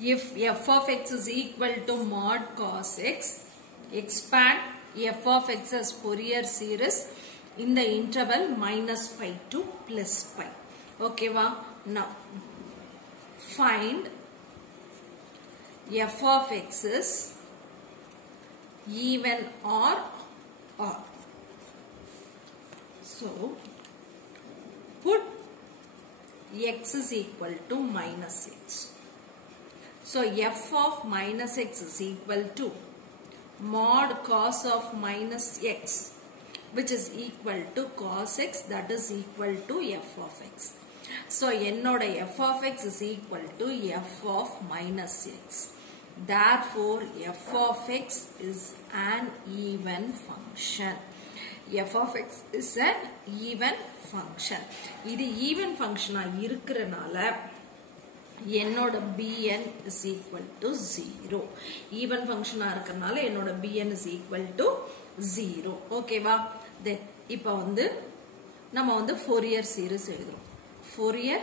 If f of x is equal to mod cos x, expand f of x as Fourier series in the interval minus pi to plus pi. Okay, va? Now, find f of x is even or odd. So, put x is equal to minus x. So, f of minus x is equal to mod cos of minus x, which is equal to cos x, that is equal to f of x. So, என்னோட f of x is equal to f of minus x. Therefore, f of x is an even function. f of x is an even function. இது even function இருக்கிறனால என்னோட bn is equal to 0. even function இருக்கறனால என்னோட bn is equal to 0. ஓகேவா? then இப்போ வந்து நம்ம வந்து Fourier series எழுதுறோம். Fourier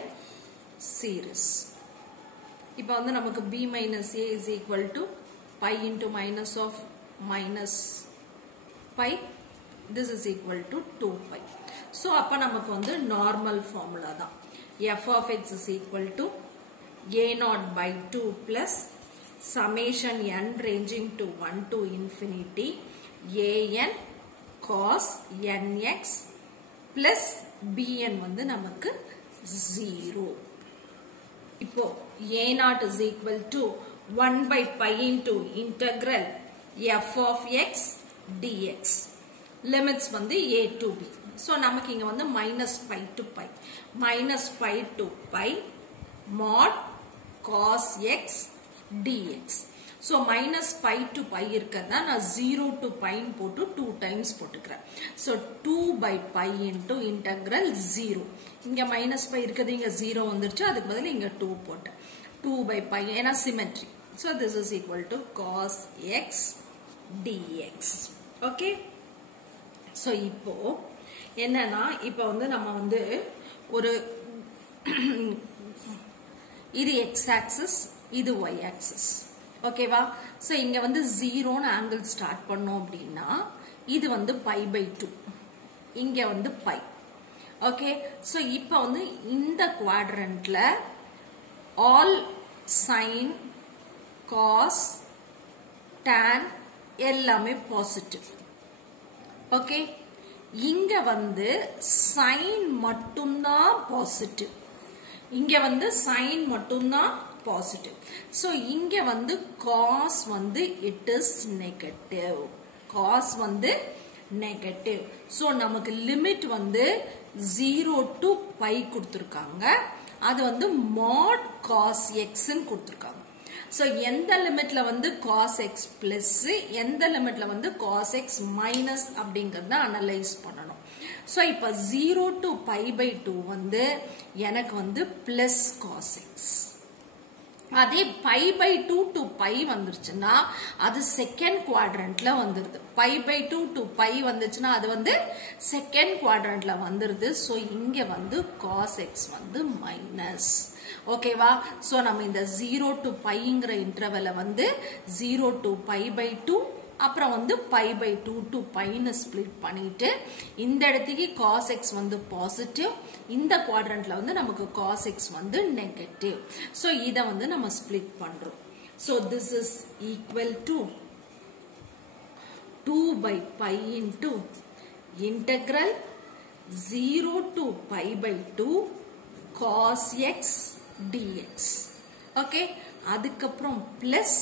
series. இப்போ வந்து நமக்கு b minus a is equal to pi into minus of minus pi. This is equal to 2 pi. So அப்ப நமக்கு வந்து normal formula தான். f of x is equal to a0 by 2 plus summation n ranging to 1 to infinity an cos nx plus bn வந்து நமக்கு 0. இப்போ a0 is equal to 1 by pi into integral f of x dx. Limits வந்து a to b. So நமக்கு இங்க வந்து minus pi to pi. Minus pi to pi mod cos x dx. So minus pi to pi இருக்கிறதா நான் 0 to pi போட்டு 2 times போட்டுக்கிறேன். So 2 by pi into integral 0. இங்க minus pi இருக்கிறது இங்க 0 வந்துருச்சு, அதுக்கு பதிலா இங்க 2 போட்டேன். 2 by pi ஏனா symmetry. So this is equal to cos x dx. Okay? So இப்போ என்னன்னா இப்போ வந்து நம்ம வந்து ஒரு இது x axis, இது y axis. ஓகேவா? சோ இங்க வந்து 0 ன்னு ஆங்கிள் ஸ்டார்ட் பண்ணோம் அப்படினா இது வந்து pi by 2. இங்க வந்து pi. ஓகே? சோ இப்போ வந்து இந்த குவாட்ரண்ட்ல all sin cos tan எல்லாமே பாசிட்டிவ். ஓகே? இங்க வந்து sin மட்டும்தான் பாசிட்டிவ். இங்க வந்து sin மட்டும்தான் பாசிட்டிவ். சோ இங்க வந்து cos வந்து it is negative. cos வந்து negative. சோ நமக்கு லிமிட் வந்து 0 to pi கொடுத்திருக்காங்க. அது வந்து mod cos x ன்னு கொடுத்திருக்காங்க. சோ எந்த லிமிட்ல வந்து cos x plus எந்த லிமிட்ல வந்து cos x minus அப்படிங்கறத அனலைஸ் பண்ணனும். சோ இப்போ 0 to pi by 2 வந்து எனக்கு வந்து plus cos x. அதே pi by 2 to pi வந்துருச்சுன்னா அது செகண்ட் குவாட்ரண்ட்ல வந்துருது. pi by 2 to pi வந்துச்சுன்னா அது வந்து செகண்ட் குவாட்ரண்ட்ல வந்துருது. சோ இங்க வந்து cos x வந்து மைனஸ். ஓகேவா? சோ நம்ம இந்த 0 to piங்கிற இன்டர்வல்ல வந்து 0 to pi by 2 அப்புறம் வந்து pi by 2 to pi ன்னு ஸ்ப்ளிட் பண்ணிட்டு இந்த இடத்துக்கு cos x வந்து பாசிட்டிவ், இந்த குவாட்ரண்ட்ல வந்து நமக்கு cos x வந்து நெகட்டிவ். சோ இத வந்து நம்ம ஸ்ப்ளிட் பண்றோம். So this is equal to 2 by pi into integral 0 to pi by 2 cos x dx. Okay? அதுக்கப்புறம் plus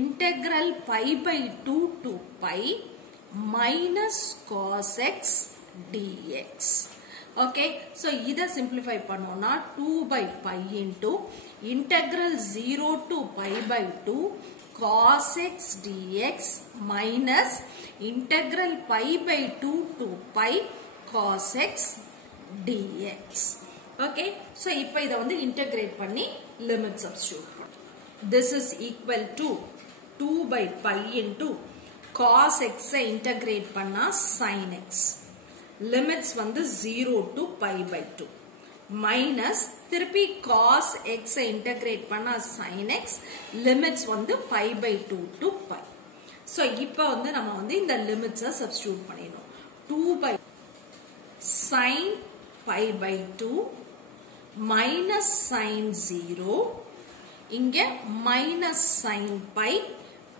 integral pi by 2 to pi minus cos x dx. Okay, so இத simplify பண்ணோம்னா 2 by pi into integral 0 to pi by 2 cos x dx minus integral pi by 2 to pi cos x dx. Okay, so இப்போ இத வந்து integrate பண்ணி limit substitute பண்ணோம். This is equal to 2 by pi into cos x integrate பண்ணா sin x. Limits வந்து 0 to pi by 2. Minus திருப்பி cos x integrate பண்ணா sin x limits வந்து pi by 2 to pi. So இப்போ வந்து நம்ம வந்து இந்த லிமிட்ஸை சப்ஸ்டிடியூட் பண்ணிடணும். 2 by sin pi by 2 minus sin 0 இங்க minus sin pi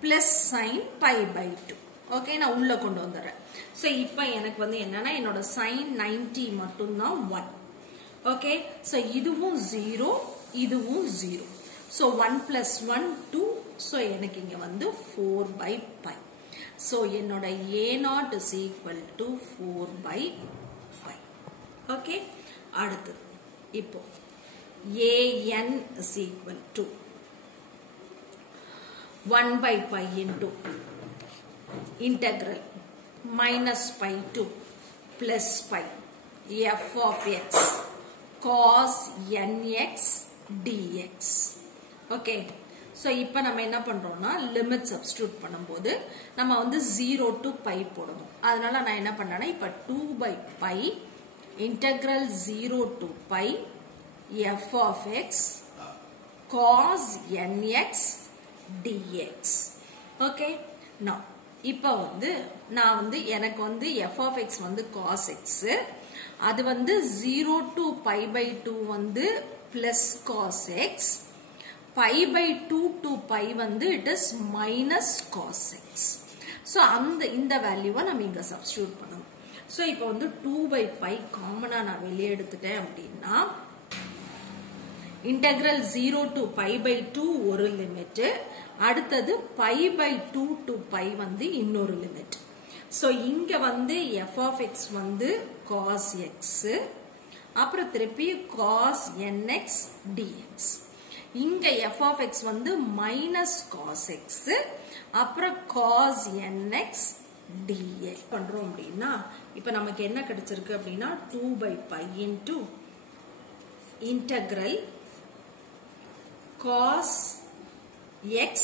plus sin pi by 2. Okay, நான் உள்ள கொண்டு வந்துறேன். சோ இப்போ எனக்கு வந்து என்னன்னா என்னோட sin 90 மட்டும் தான் 1. ஓகே, சோ இதுவும் 0 இதுவும் 0. So 1 plus 1 2. சோ எனக்கு இங்க வந்து 4 by pi. சோ என்னோட a0 is equal to 4 by 5. Okay, அடுத்து இப்போ an is equal to 1 by pi into integral minus pi to plus pi f of x cos nx dx. Okay, so இப்போ நம்ம என்ன பண்றோம்னா லிமிட் சப்ஸ்டிடியூட் பண்ணும்போது நம்ம வந்து 0 to pi போடணும். அதனால நான் என்ன பண்றேன்னா இப்போ 2 by pi integral 0 to pi f of x cos nx dx. Okay, now இப்போ வந்து நான் வந்து எனக்கு வந்து f of x வந்து cos x, அது வந்து 0 to pi by 2 வந்து plus cos x, pi by 2 to pi வந்து it is minus cos x. so இந்த வேல்யூவை நம்ம இங்க சப்ஸ்டிடியூட் பண்ணணும். so இப்போ வந்து 2 by pi காமனா நான் வெளியே எடுத்துட்டேன் அப்படின்னா integral 0 to pi by 2 ஒரு லிமிட், அடுத்தது pi by 2 to pi வந்து இன்னொரு லிமிட். சோ இங்க வந்து f of x வந்து cos x, அப்புறம் திருப்பி cos nx dx. இங்க f of x வந்து minus cos x, அப்புறம் cos nx dx பண்றோம் அப்படின்னா இப்ப நமக்கு என்ன கிடைச்சிருக்கு அப்படின்னா 2 by pi into integral cos x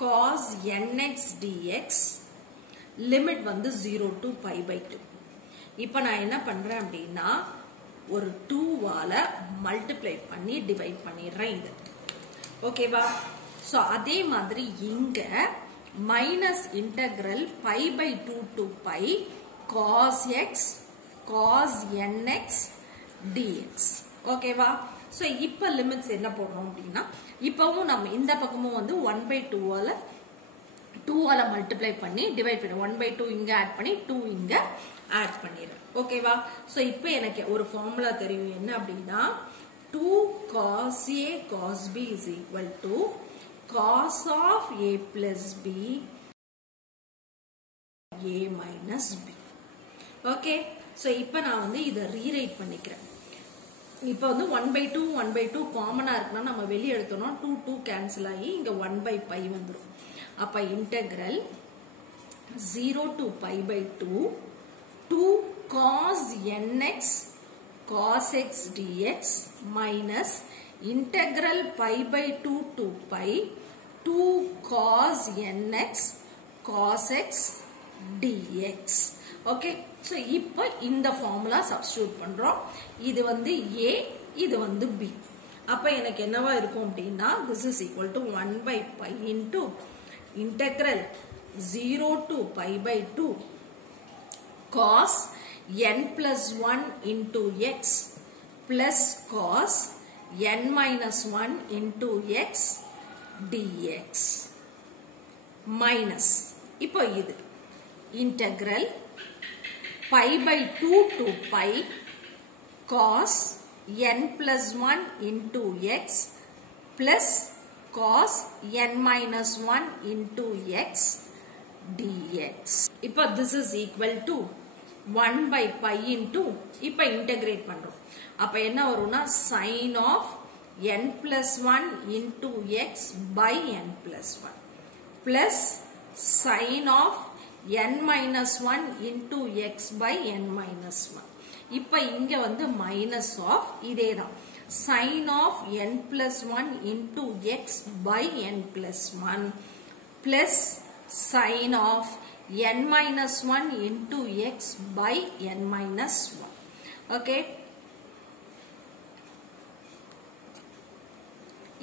cos nx dx limit வந்து 0 to pi by 2. இப்போ நான் என்ன பண்றேன் அப்படின்னா ஒரு 2 வால மல்டிப்ளை பண்ணி டிவைட் பண்ணிடுறேன் இது. ஓகேவா? சோ அதே மாதிரி இங்க minus integral pi by 2 to pi cos x cos nx dx. ஓகேவா? சோ இப்போ லிமிட்ஸ் என்ன போடுறோம் அப்படின்னா இப்பவும் நம்ம இந்த பக்கமும் வந்து 1 by 2 வால மல்டிப்ளை பண்ணி டிவைட் பண்ணி 1 by 2 இங்க ஆட் பண்ணி 2 இங்க ஆட் பண்ணிடுறேன். ஓகேவா? சோ இப்போ எனக்கு ஒரு ஃபார்முலா தெரியும் என்ன அப்படின்னா 2 cos a cos b is equal to cos of a plus b a minus b. Okay, so இப்போ நான் வந்து இதை ரீரைட் பண்ணிக்கிறேன். இப்போ வந்து 1 by 2 காமனா இருக்குன்னா நம்ம வெளியே எடுத்தோம்னா 2 2 கேன்சல் ஆகி இங்க 1 by pi வந்துரும். அப்ப integral 0 to pi by 2 2 cos nx cos x dx minus integral pi by 2 to pi 2 cos nx cos x dx. Okay, so இப்போ இந்த ஃபார்முலா சப்ஸ்டிடியூட் பண்றோம். இது வந்து a, இது வந்து b. அப்ப எனக்கு என்னவா இருக்கும் அப்படின்னா this is equal to 1 by pi into integral 0 to pi by 2 cos n plus 1 into x plus cos n minus 1 into x dx minus இப்போ இது integral pi by 2 to pi cos n plus 1 into x plus cos n minus 1 into x dx. இப்போ this is equal to 1 by pi into இப்போ integrate பண்றோம். அப்ப என்ன வரும்னா sin of n plus 1 into x by n plus 1 plus sin of n minus 1 into x by n minus 1. இப்ப இங்க வந்து minus of இதேதான் sin of n plus 1 into x by n plus 1 plus sin of n minus 1 into x by n minus 1. Okay,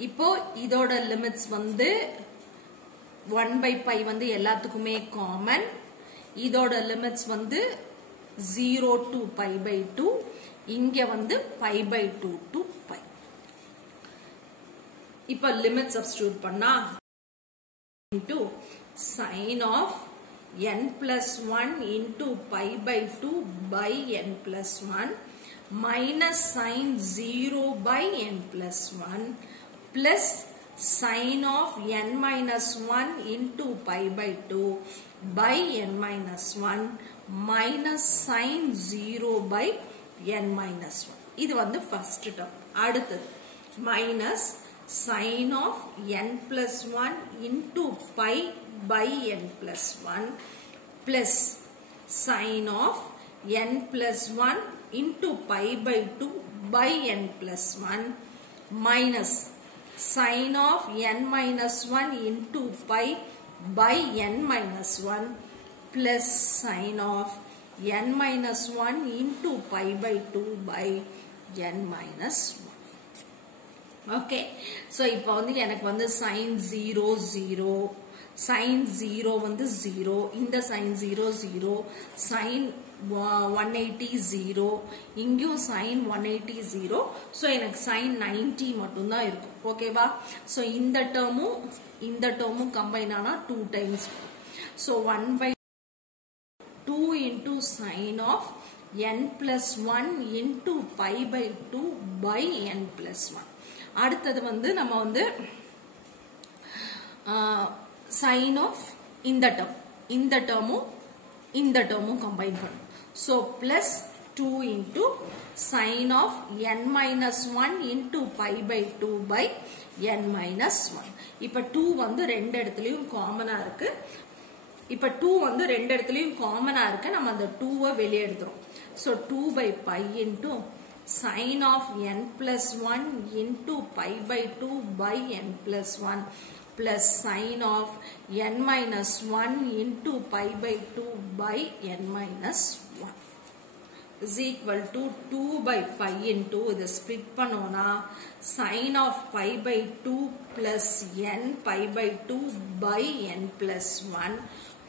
இப்போ இதோட limits வந்து 1 by pi வந்து எல்லாத்துக்குமே common. இதோட லிமிட்ஸ் வந்து 0 to pi by 2. இங்க வந்து pi by 2 to pi. இப்போ லிமிட் சப்ஸ்டிட்யூட் பண்ணா into sin of n plus 1 into pi by 2 by n plus 1 minus sin 0 by n plus 1 plus sin of n minus 1 into pi by 2 by n minus 1 minus sin 0 by n minus 1. இது வந்து first term. அடுத்தது minus sin of n plus 1 into pi by n plus 1 plus sin of n plus 1 into pi by 2 by n plus 1 minus sin of n minus 1 into pi by n minus 1 plus sin of n minus 1 into pi by 2 by n minus 1. Okay, so இப்போ வந்து எனக்கு வந்து sin 0 0, sin 0 வந்து 0, இந்த sin 0 0, sin 180 0, இங்கேயும் sin 180 0, so எனக்கு sin 90 மட்டும்தான் இருக்கும். ஓகேவா? so இந்த டேர்மும் கம்பைன் ஆனா 2 times. so 1 by 2 into sin of n plus 1 into pi by 2 by n plus 1. அடுத்தது வந்து நம்ம வந்து sin of இந்த டேர்மும் கம்பைன் பண்ணும். so plus 2 into sin of n minus 1 into pi by 2 by n minus 1. இப்ப 2 வந்து ரெண்டு இடத்துலயும் காமனா இருக்கு. நம்ம அந்த 2 வெளியே எடுத்துறோம். so 2 by pi into sin of n plus 1 into pi by 2 by n plus 1 plus sin of n minus 1 into pi by 2 by n minus 1 is equal to 2 by pi into the split panona sin of pi by 2 plus n pi by 2 by n plus 1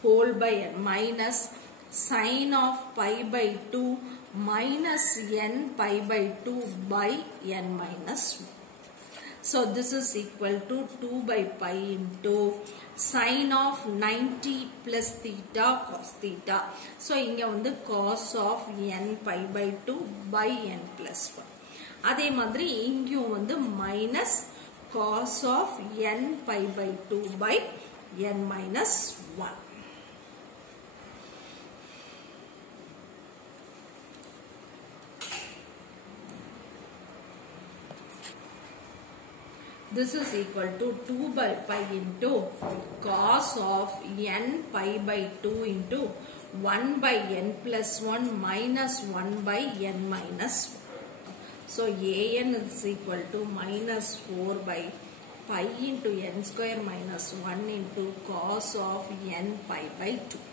whole by n minus sin of pi by 2 minus n pi by 2 by n minus 1. So this is equal to 2 by pi into sin of 90 plus theta cos theta. So இங்க வந்து cos of n pi by 2 by n plus 1. அதே மாதிரி இங்கேயும் வந்து minus cos of n pi by 2 by n minus 1. This is equal to 2 by pi into cos of n pi by 2 into 1 by n plus 1 minus 1 by n minus 1. So an is equal to minus 4 by pi into n square minus 1 into cos of n pi by 2.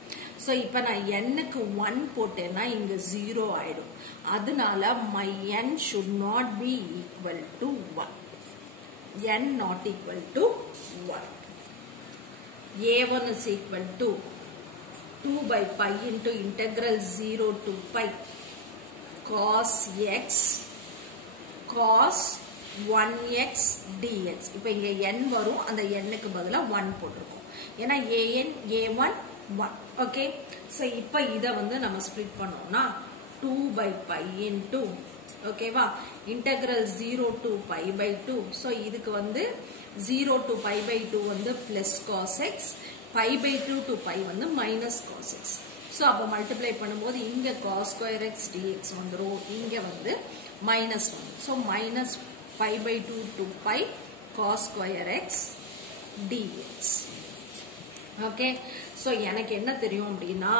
So இப்ப நான் n க்கு 1 போட்டேன்னா இங்க 0 ஆயிடும். அதனால my n should not be equal to 1. n not equal to 1. a1 is equal to 2 by pi into integral 0 to pi cos x cos 1x dx. இப்ப இங்க n வரும், அந்த n க்கு பதிலா 1 போட்டுருக்கோம். ஏன்னா an a1 1. ஓகே, சோ இப்ப இத வந்து நம்ம ஸ்ப்ளிட் பண்ணோம்னா 2 by pi into ஓகேவா integral 0 to pi by 2. so இதுக்கு வந்து 0 to pi by 2 வந்து plus cos x, pi by 2 to pi வந்து minus cos x. so அப்ப மல்டிப்ளை பண்ணும்போது இங்க cos square x dx வந்துரும், இங்க வந்து minus 1. so minus pi by 2 to pi cos square x dx. Okay, so எனக்கு என்ன தெரியும் அப்படின்னா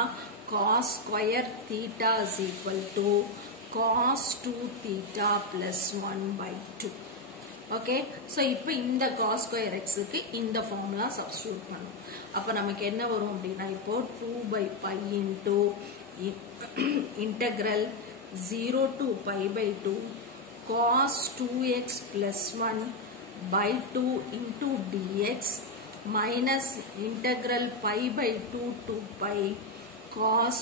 cos square theta is equal to cos 2 theta plus 1 by 2. Okay, so இப்போ இந்த cos square x க்கு இந்த formula substitute பண்ணும். அப்ப நமக்கு என்ன வரும் அப்படின்னா இப்போ 2 by pi into integral 0 to pi by 2 cos 2x plus 1 by 2 into dx minus integral pi by 2 to pi cos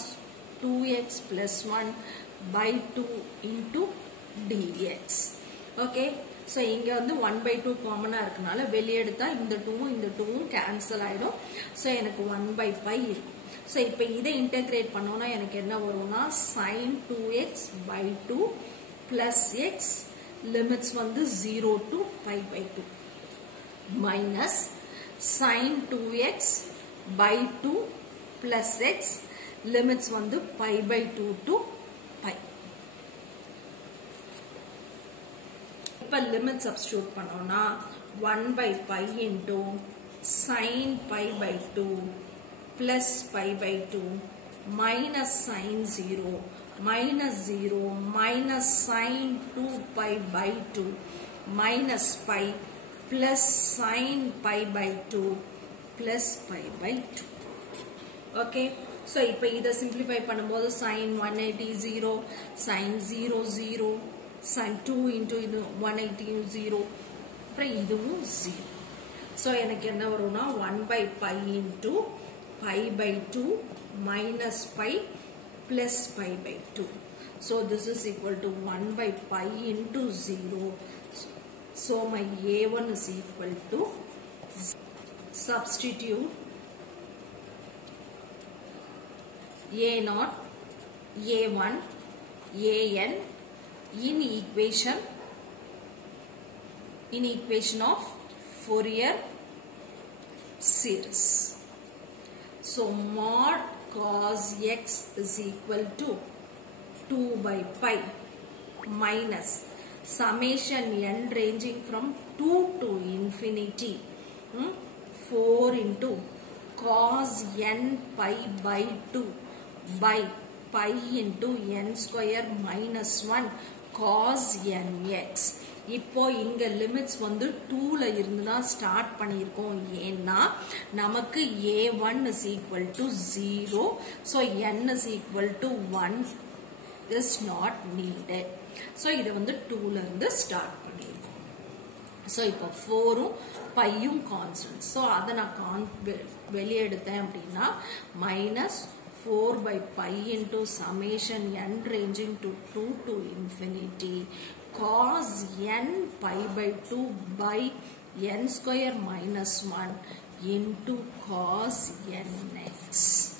2x plus 1 by 2 into dx. Okay. So, இங்க வந்து 1 by 2 காமனா இருக்கனால வெளியே எடுத்தா இந்த 2 கேன்சல் ஆயிடும். So, எனக்கு 1 by pi இருக்கும். So, இப்போ இதை இன்டெகிரேட் பண்ணோம்னா எனக்கு என்ன வரும்னா sin 2x by 2 plus x limits வந்து 0 to pi by 2 minus sin 2x by 2 plus x limits வந்து pi by 2 to pi. இப்போ limit substitute பண்ணோம்னா 1 by pi into sin pi by 2 plus pi by 2 minus sin 0 minus 0 minus sin 2 pi by 2 minus pi plus sin pi by 2 plus pi by 2. Okay. So, இப்போ இதை simplify பண்ணும்போது sin 180 0 sin 0 0 sin 2 into 180 0 அப்புறம் இதுவும் 0. So, எனக்கு என்ன வரும்னா 1 by pi into pi by 2 minus pi plus pi by 2. So, this is equal to 1 by pi into 0. So, my A1 is equal to substitute A0, A1, AN in equation of Fourier series. So, mod cos x is equal to 2 by pi minus summation n ranging from 2 to infinity 4 into cos n pi by 2 by pi into n square minus 1 cos nx. இப்போ இங்க limits வந்து 2ல இருந்துனா start பண்ணியிருக்கோம். ஏன்னா நமக்கு a1 is equal to 0. So n is equal to 1 is not needed. So இதை வந்து 2ல இருந்து start பண்ணியிருக்கோம். So இப்போ 4ம் பையும் கான்ஸ்டன்ட். So அதை நான் வெளியே எடுத்தேன் அப்படின்னா minus 4 by pi into summation n ranging to 2 to infinity cos n pi by 2 by n square minus 1 into cos nx.